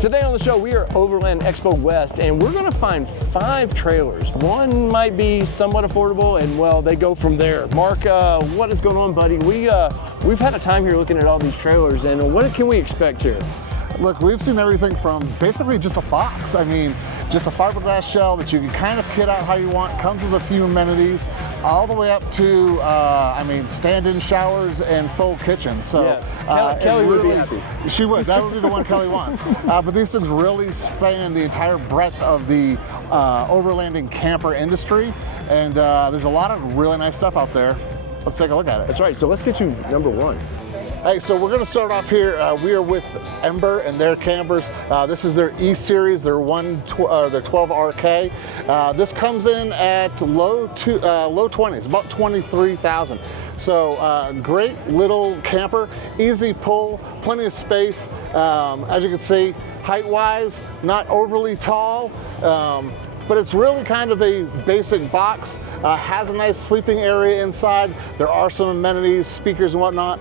Today on the show, we are Overland Expo West, and we're gonna find 5 trailers. One might be somewhat affordable, and well, they go from there. Mark, what is going on, buddy? We've had a time here looking at all these trailers, and what can we expect here? Look, we've seen everything from basically just a box. I mean, just a fiberglass shell that you can kind of kit out how you want, comes with a few amenities, all the way up to, I mean, stand-in showers and full kitchens. So, yes, Kelly would be happy. She would. That would be the one Kelly wants. But these things really span the entire breadth of the overlanding camper industry, and there's a lot of really nice stuff out there. Let's take a look at it. That's right. So let's get you number 1. Hey, so we're going to start off here. We are with Ember and their campers. This is their E-Series, their 12RK. This comes in at low 20s, about 23,000. So great little camper, easy pull, plenty of space. As you can see, height-wise, not overly tall. But it's really kind of a basic box, has a nice sleeping area inside. There are some amenities, speakers and whatnot.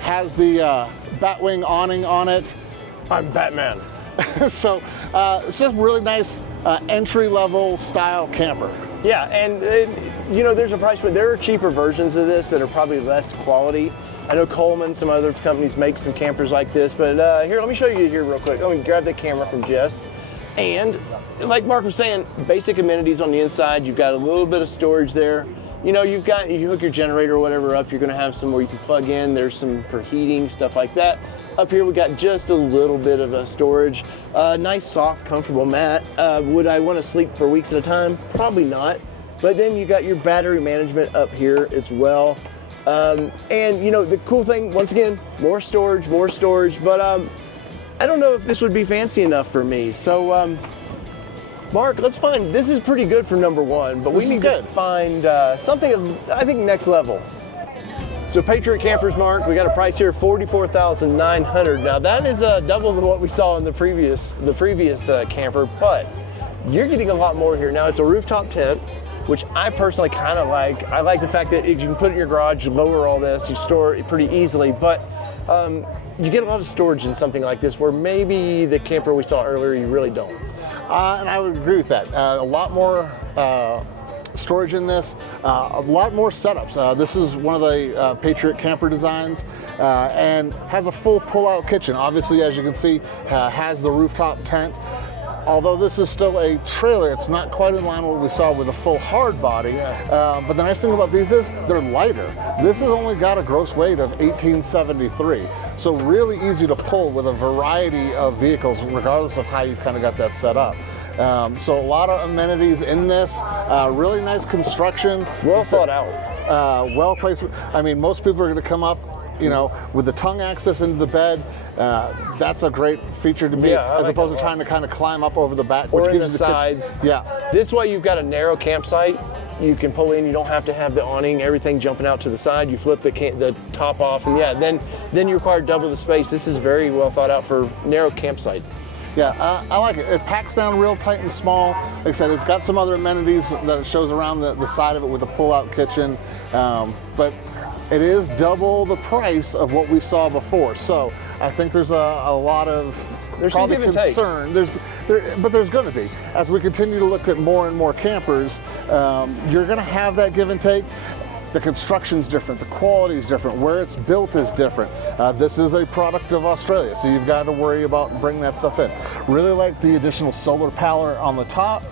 Has the Batwing awning on it. I'm Batman. So it's just really nice entry-level style camper. Yeah, and you know, there's a price, but there are cheaper versions of this that are probably less quality. I know Coleman, some other companies make some campers like this, but here, let me show you here real quick. Oh, and grab the camera from Jess. And like Mark was saying, basic amenities on the inside. You've got a little bit of storage there. You know, you hook your generator or whatever up, you're gonna have some where you can plug in. There's some for heating, stuff like that. Up here we got just a little bit of a storage. Nice, soft, comfortable mat. Would I wanna sleep for weeks at a time? Probably not. But then you got your battery management up here as well. And you know, the cool thing, once again, more storage, but I don't know if this would be fancy enough for me. So, Mark, let's find, this is pretty good for number 1, but we need to find something, I think, next level. So Patriot Campers, Mark, we got a price here, $44,900. Now that is double than what we saw in the previous camper, but you're getting a lot more here. Now it's a rooftop tent, which I personally kind of like. I like the fact that you can put it in your garage, lower all this, you store it pretty easily, but you get a lot of storage in something like this where maybe the camper we saw earlier, you really don't. And I would agree with that. A lot more storage in this, a lot more setups. This is one of the Patriot camper designs and has a full pull-out kitchen. Obviously, as you can see, has the rooftop tent. Although this is still a trailer, it's not quite in line with what we saw with a full hard body. But the nice thing about these is they're lighter. This has only got a gross weight of 1873. So really easy to pull with a variety of vehicles, regardless of how you kind of got that set up. So a lot of amenities in this, really nice construction. Well thought out. Well placed. I mean, most people are gonna come up, you know, with the tongue access into the bed. That's a great feature to me, as opposed to trying to kind of climb up over the back, which or gives in the you sides. Yeah. This way you've got a narrow campsite. You can pull in, you don't have to have the awning, everything jumping out to the side. You flip the top off, and yeah, then you require double the space. This is very well thought out for narrow campsites. Yeah, I like it. It packs down real tight and small. Like I said, it's got some other amenities that it shows around the side of it with a pull-out kitchen, but it is double the price of what we saw before. So I think there's a lot of probably concern. But there's going to be. As we continue to look at more and more campers, you're going to have that give and take. The construction's different, the quality is different, where it's built is different. This is a product of Australia, so you've got to worry about bringing that stuff in. Really like the additional solar panel on the top,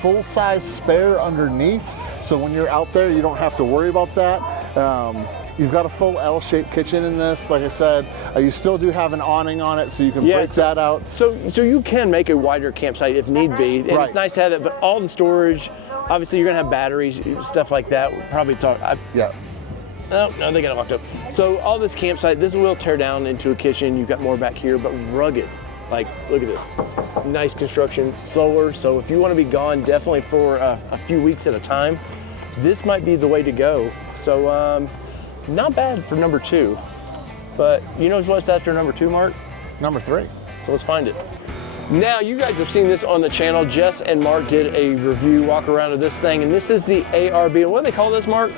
full-size spare underneath, so when you're out there, you don't have to worry about that. You've got a full L-shaped kitchen in this, like I said. You still do have an awning on it, so you can break that out. So you can make a wider campsite if need be, and it's nice to have that, but all the storage, obviously you're gonna have batteries, stuff like that. Probably talk. No, they got it locked up. So all this campsite, this will tear down into a kitchen. You've got more back here, but rugged. Like, look at this. Nice construction, solar. So if you want to be gone definitely for a few weeks at a time, this might be the way to go. So not bad for number 2. But you know what's after number 2, Mark? Number 3. So let's find it. Now, you guys have seen this on the channel. Jess and Mark did a review walk around of this thing, and this is the ARB. And what do they call this, Mark?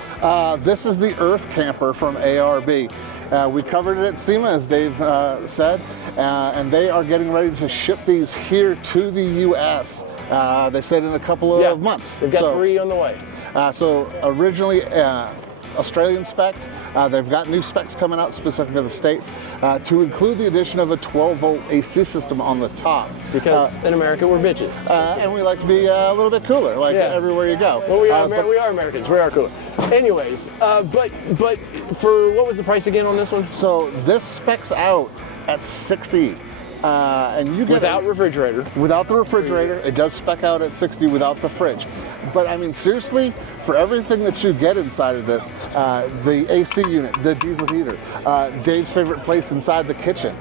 This is the Earth Camper from ARB. We covered it at SEMA, as Dave said, and they are getting ready to ship these here to the U.S. They said in a couple of months. They've got 3 on the way. So originally Australian spec. They've got new specs coming out specific to the States to include the addition of a 12-volt AC system on the top. Because in America, we're bitches. And we like to be a little bit cooler, like everywhere you go. Well, we are Americans. We are cooler. Anyways, but for what was the price again on this one? So this specs out at 60. And you get without refrigerator. Without the refrigerator, it does spec out at 60 without the fridge. But I mean, seriously, for everything that you get inside of this, the AC unit, the diesel heater, Dave's favorite place inside the kitchen,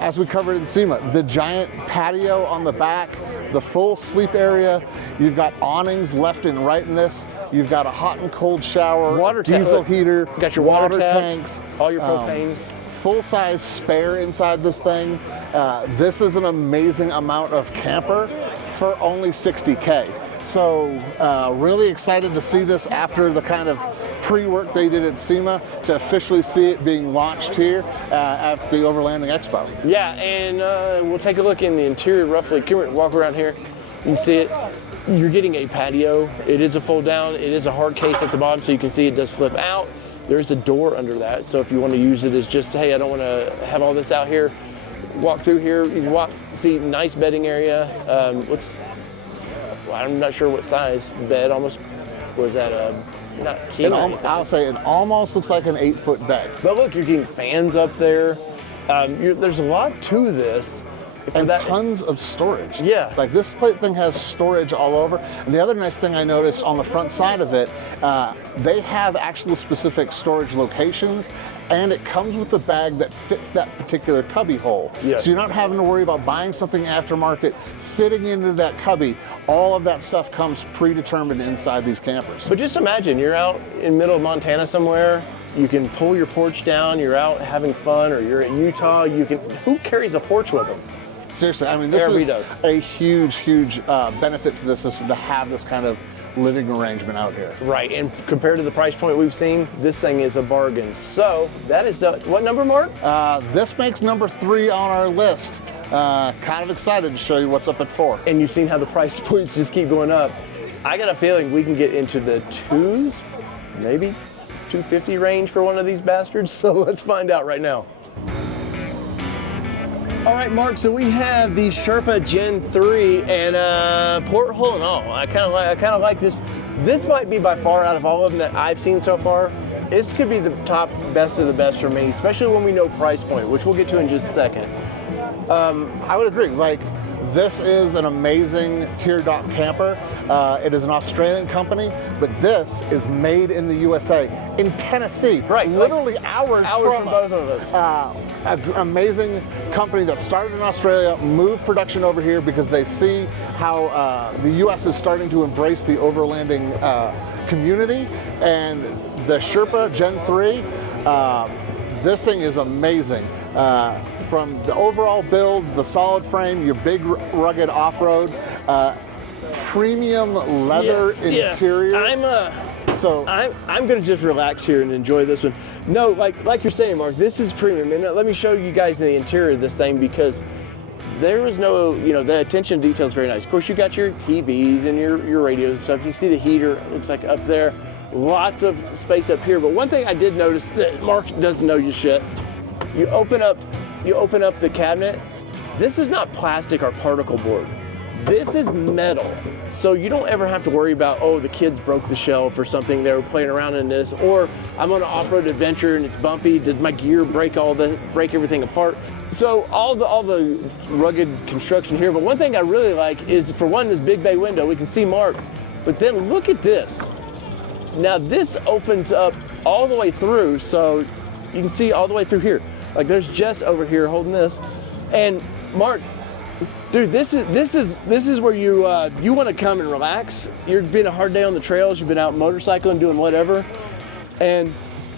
as we covered in SEMA, the giant patio on the back, the full sleep area, you've got awnings left and right in this, you've got a hot and cold shower, water diesel heater, got your water tanks, all your propanes. Full-size spare inside this thing. This is an amazing amount of camper for only $60K. So really excited to see this after the kind of pre-work they did at SEMA to officially see it being launched here at the Overland Expo. Yeah, and we'll take a look in the interior roughly. Come here, walk around here. You can see it. You're getting a patio. It is a fold down. It is a hard case at the bottom, so you can see it does flip out. There's a door under that, so if you want to use it as just, hey, I don't want to have all this out here, walk through here. You can see nice bedding area. I'm not sure what size bed. Almost, was that not king? I'll say it almost looks like an 8-foot bed. But look, you're getting fans up there. There's a lot to this. And tons of storage. Yeah. Like this thing has storage all over. And the other nice thing I noticed on the front side of it, they have actual specific storage locations, and it comes with a bag that fits that particular cubby hole. Yes. So you're not having to worry about buying something aftermarket, fitting into that cubby. All of that stuff comes predetermined inside these campers. But just imagine, you're out in the middle of Montana somewhere, you can pull your porch down, you're out having fun, or you're in Utah, who carries a porch with them? Seriously, I mean, this is a huge benefit to the system to have this kind of living arrangement out here. Right, and compared to the price point we've seen, this thing is a bargain. So that is what number, Mark? This makes number 3 on our list. Kind of excited to show you what's up at 4. And you've seen how the price points just keep going up. I got a feeling we can get into the 2s, maybe $250 range for one of these bastards. So let's find out right now. All right, Mark, so we have the Sherpa Gen 3 and porthole and all. I kind of like this. This might be by far, out of all of them that I've seen so far, this could be the top best of the best for me, especially when we know price point, which we'll get to in just a second. I would agree. Like, this is an amazing teardrop camper. It is an Australian company, but this is made in the USA, in Tennessee. Right, literally hours from both of us. An amazing company that started in Australia, moved production over here because they see how the US is starting to embrace the overlanding community. And the Sherpa Gen 3, this thing is amazing. From the overall build, the solid frame, your big rugged off-road, premium leather interior. I'm gonna just relax here and enjoy this one. No, like you're saying, Mark, this is premium. And let me show you guys the interior of this thing, because there is no, the attention to detail is very nice. Of course, you got your TVs and your radios and stuff. You can see the heater, it looks like up there. Lots of space up here. But one thing I did notice that Mark doesn't know shit. You open up the cabinet. This is not plastic or particle board. This is metal. So you don't ever have to worry about, oh, the kids broke the shelf or something, they were playing around in this, or I'm on an off-road adventure and it's bumpy, did my gear break everything apart? So all the rugged construction here, but one thing I really like is, for one, this big bay window, we can see Mark, but then look at this. Now this opens up all the way through, so you can see all the way through here. Like, there's Jess over here holding this, and Mark, dude, this is where you want to come and relax. You've been a hard day on the trails. You've been out motorcycling, doing whatever, and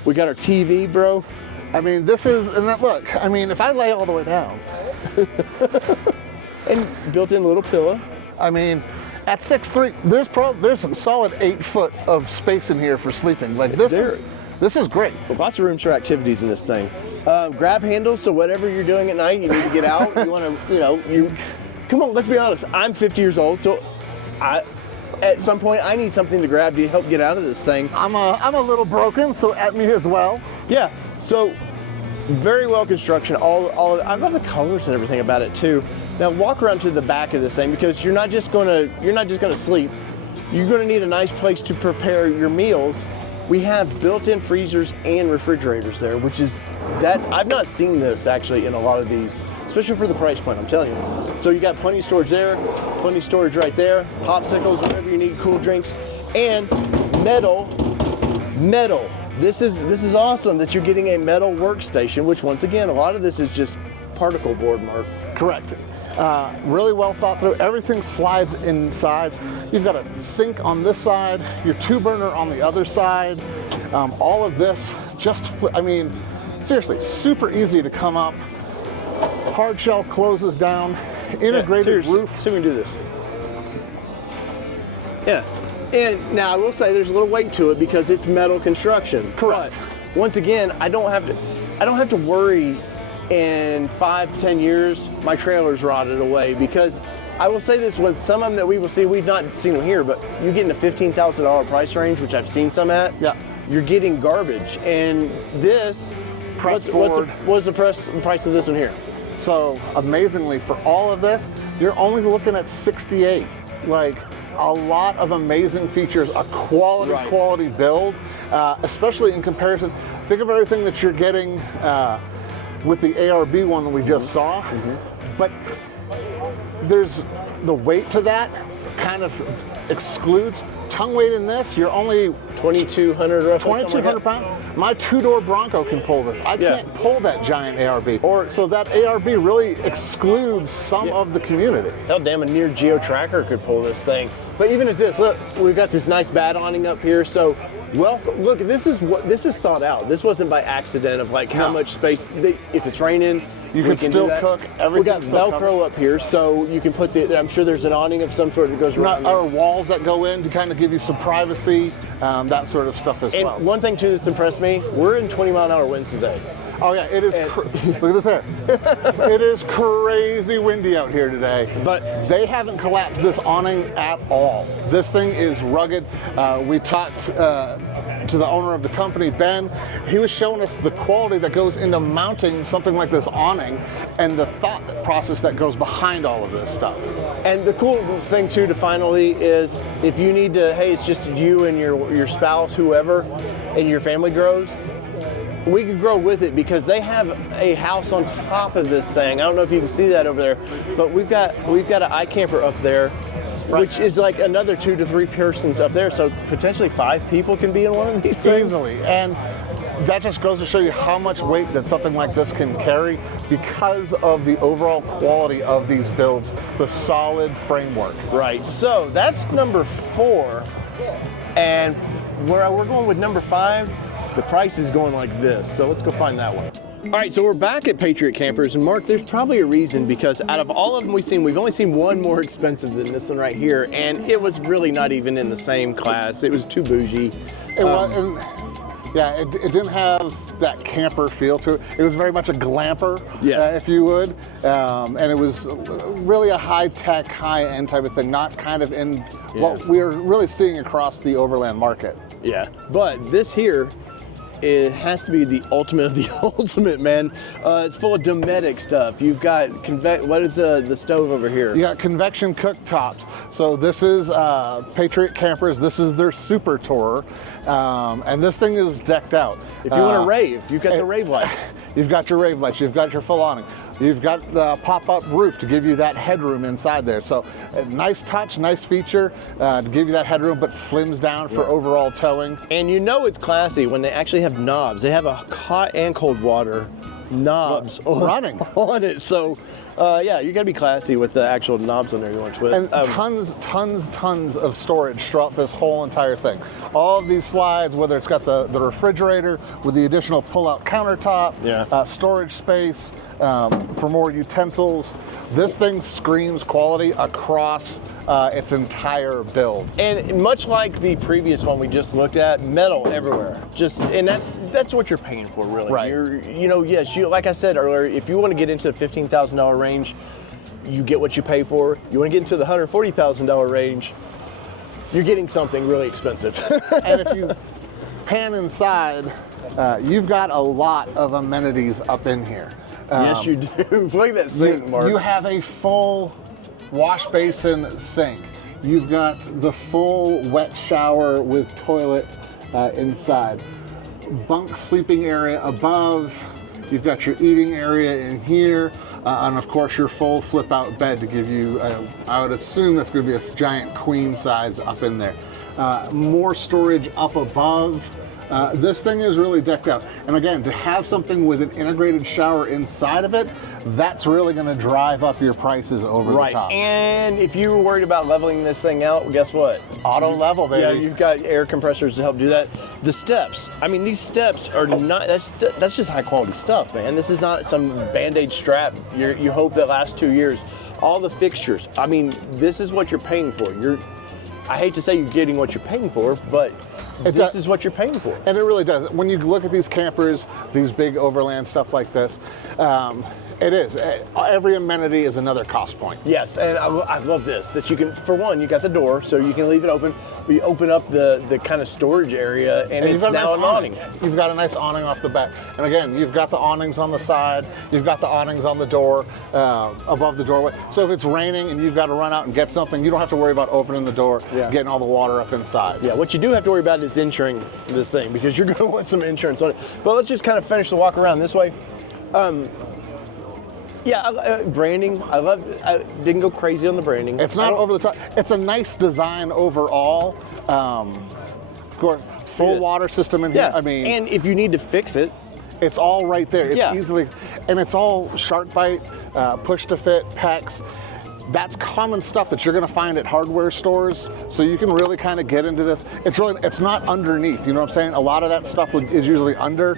we got our TV, bro. I mean, this is, and that, look, I mean, if I lay all the way down, and built-in little pillow. I mean, at 6'3", there's a solid 8 foot of space in here for sleeping. Like, this is This is great. Lots of rooms for activities in this thing. Grab handles, so whatever you're doing at night, you need to get out. You want to, come on, let's be honest. I'm 50 years old, so at some point I need something to grab to help get out of this thing. I'm a little broken, so at me as well. Yeah, so very well construction. I love the colors and everything about it too. Now walk around to the back of this thing, because you're not just gonna sleep. You're gonna need a nice place to prepare your meals. We have built-in freezers and refrigerators there, which is I've not seen this actually in a lot of these, especially for the price point, I'm telling you. So you got plenty of storage there, plenty of storage right there, popsicles, whatever you need, cool drinks, and metal. This is awesome that you're getting a metal workstation, which once again, a lot of this is just particle board, Mark. Correct. Really well thought through. Everything slides inside. You've got a sink on this side, your 2-burner on the other side. All of this seriously, super easy to come up. Hard shell closes down, integrated roof. See if we can do this. Yeah, and now I will say there's a little weight to it because it's metal construction. Correct. But once again, I don't have to worry in 5-10 years my trailer's rotted away, because I will say this, with some of them that we will see, we've not seen them here, but you get in the $15,000 price range, which I've seen some at. Yeah. You're getting garbage, and this. What's the price of this one here? So amazingly, for all of this, you're only looking at $68. Like, a lot of amazing features, a quality build, especially in comparison. Think of everything that you're getting with the ARB one that we just saw, but there's the weight to that kind of excludes. Tongue weight in this, you're only 2,200 roughly. 2,200 pounds. My 2-door Bronco can pull this. I can't pull that giant ARB. So that ARB really excludes some of the community. Hell, damn, a near Geo Tracker could pull this thing. But even at this, look, we've got this nice bat awning up here. So, well, look, this is thought out. This wasn't by accident of like how much space. If it's raining, you can still cook. We got Velcro up here, so you can put I'm sure there's an awning of some sort that goes around. Or walls that go in to kind of give you some privacy, that sort of stuff as well. And one thing too that's impressed me, we're in 20-mile-an-hour winds today. Oh yeah, it is. Look at this here. It is crazy windy out here today, but they haven't collapsed this awning at all. This thing is rugged. We talked to the owner of the company, Ben. He was showing us the quality that goes into mounting something like this awning and the thought process that goes behind all of this stuff. And the cool thing too, to finally, is if you need to, hey, it's just you and your spouse, whoever, and your family grows, we could grow with it, because they have a house on top of this thing. I don't know if you can see that over there, but we've got an iCamper up there, which is like another 2 to 3 persons up there. So potentially 5 people can be in one of these things. Easily. And that just goes to show you how much weight that something like this can carry because of the overall quality of these builds, the solid framework. Right, so that's number 4. And where we're going with number 5, the price is going like this, so let's go find that one. All right, so we're back at Patriot Campers, and Mark, there's probably a reason, because out of all of them we've only seen one more expensive than this one right here, and it was really not even in the same class. It was too bougie. It didn't have that camper feel to it. It was very much a glamper, if you would, and it was really a high-tech, high-end type of thing, not kind of in what we're really seeing across the Overland market. Yeah, but this here, it has to be the ultimate of the ultimate, man. It's full of Dometic stuff. You've got what is the stove over here? You got convection cooktops. So this is Patriot Campers. This is their Super Tourer, and this thing is decked out. If you want to rave, you've got the rave lights. You've got your rave lights. You've got your full awning. You've got the pop-up roof to give you that headroom inside there. So nice touch, nice feature to give you that headroom, but slims down for overall towing. And you know it's classy when they actually have knobs. They have a hot and cold water knobs running on it. So yeah, you gotta be classy with the actual knobs on there you want to twist. And tons of storage throughout this whole entire thing. All of these slides, whether it's got the refrigerator with the additional pull-out countertop, storage space for more utensils. This thing screams quality across its entire build. And much like the previous one we just looked at, metal everywhere. And that's what you're paying for, really. Right. Yes, like I said earlier, if you want to get into the $15,000 range, you get what you pay for. You want to get into the $140,000 range, you're getting something really expensive. And if you pan inside, you've got a lot of amenities up in here. Yes, you do. Look at that sink, Mark. You have a full wash basin sink. You've got the full wet shower with toilet inside. Bunk sleeping area above. You've got your eating area in here. And of course your full flip out bed to give you, I would assume that's going to be a giant queen size up in there. More storage up above. This thing is really decked out. And again, to have something with an integrated shower inside of it, that's really going to drive up your prices over the top. And if you were worried about leveling this thing out, well, guess what? Auto level, baby. Yeah, you've got air compressors to help do that. The steps, I mean, these steps are not, that's just high quality stuff, man. This is not some Band-Aid strap you hope that lasts 2 years. All the fixtures, I mean, this is what you're paying for. I hate to say you're getting what you're paying for, but this is what you're paying for. And it really does. When you look at these campers, these big overland stuff like this, it is. Every amenity is another cost point. Yes, and I love this, that you can, for one, you got the door, so you can leave it open. You open up the kind of storage area, and it's now an awning. You've got a nice awning off the back. And again, you've got the awnings on the side, you've got the awnings on the door, above the doorway. So if it's raining and you've got to run out and get something, you don't have to worry about opening the door, getting all the water up inside. Yeah, what you do have to worry about is insuring this thing, because you're going to want some insurance on it. But let's just kind of finish the walk around this way. Branding, I didn't go crazy on the branding. It's not over the top. It's a nice design overall. Of course, full water system in here. Yeah, I mean, and if you need to fix it, it's all right there. It's easily, and it's all shark bite, push to fit, PEX. That's common stuff that you're going to find at hardware stores, so you can really kind of get into this. It's not underneath, you know what I'm saying? A lot of that stuff is usually under,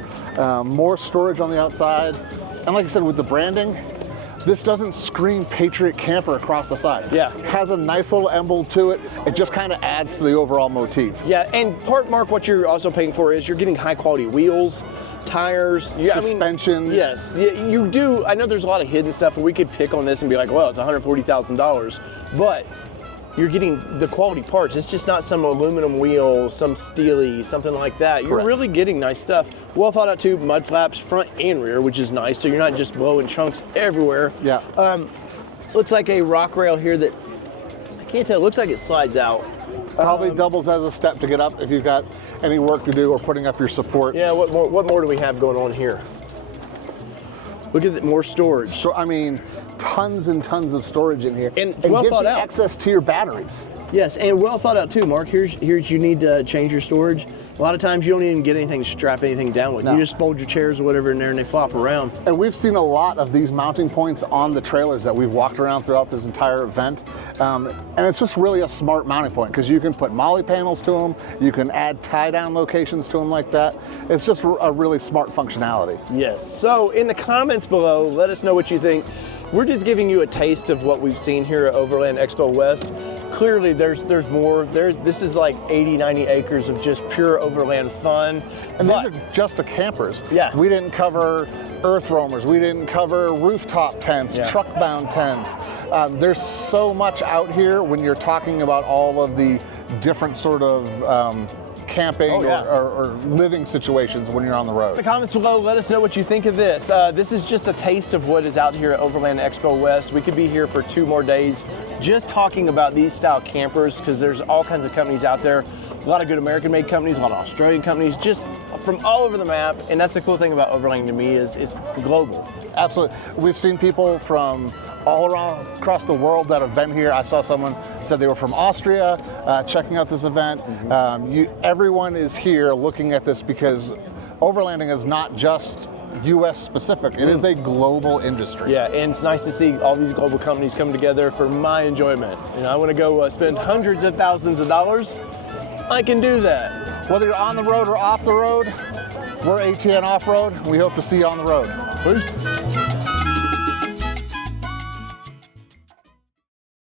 more storage on the outside. And like I said, with the branding, this doesn't scream Patriot Camper across the side. Yeah. It has a nice little emblem to it. It just kind of adds to the overall motif. Yeah, and Mark, what you're also paying for is you're getting high quality wheels, tires, suspension. Yes, you do. I know there's a lot of hidden stuff, and we could pick on this and be like, well, it's $140,000, but you're getting the quality parts. It's just not some aluminum wheel, some steely, something like that. You're really getting nice stuff. Well thought out too, mud flaps, front and rear, which is nice, so you're not just blowing chunks everywhere. Yeah. Looks like a rock rail here that, I can't tell, it looks like it slides out. Probably doubles as a step to get up if you've got any work to do or putting up your supports. Yeah, what more do we have going on here? Look at that, more storage. So, I mean, tons and tons of storage in here. And well gives thought you out. access to your batteries. Yes, and well thought out too, Mark. Here's you need to change your storage. A lot of times you don't even get anything to strap anything down with. No. You just fold your chairs or whatever in there and they flop around. And we've seen a lot of these mounting points on the trailers that we've walked around throughout this entire event. And it's just really a smart mounting point because you can put molly panels to them, you can add tie-down locations to them like that. It's just a really smart functionality. Yes, so in the comments below, let us know what you think. We're just giving you a taste of what we've seen here at Overland Expo West. Clearly there's more. This is like 80, 90 acres of just pure overland fun. And these are just the campers. Yeah. We didn't cover earth roamers. We didn't cover rooftop tents, truck-bound tents. There's so much out here when you're talking about all of the different sort of camping or living situations when you're on the road. In the comments below, let us know what you think of this. This is just a taste of what is out here at Overland Expo West. We could be here for 2 more days just talking about these style campers because there's all kinds of companies out there. A lot of good American-made companies, a lot of Australian companies, just from all over the map. And that's the cool thing about Overland to me is it's global. Absolutely. We've seen people from all around across the world that have been here. I saw someone said they were from Austria checking out this event. Everyone is here looking at this because overlanding is not just US specific, it is a global industry. Yeah, and it's nice to see all these global companies come together for my enjoyment. You know, I want to go spend hundreds of thousands of dollars. I can do that. Whether you're on the road or off the road, we're ATN Off-Road. We hope to see you on the road. Peace.